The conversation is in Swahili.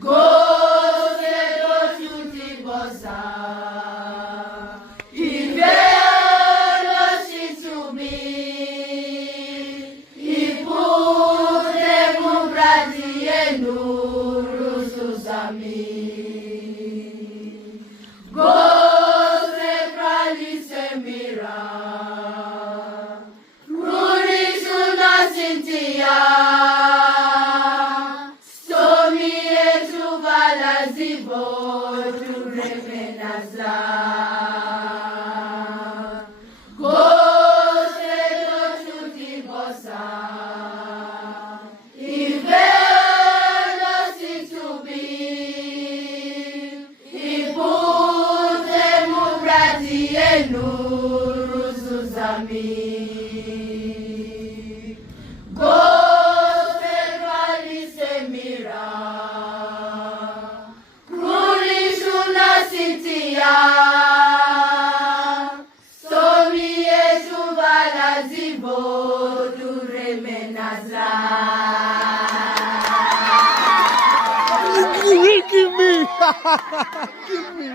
Gose do chuti bosa. Ivelo situmi. Ipute kumbrati enuru susami. Gose pralise mira. Ruri suna sintia. Zibo tu remenaza, gose do chuti bosa, ivelo situbi, ipute mubrati enuru susami. Gose pralise mira. Zibo tu remenaza. Give me. Give me.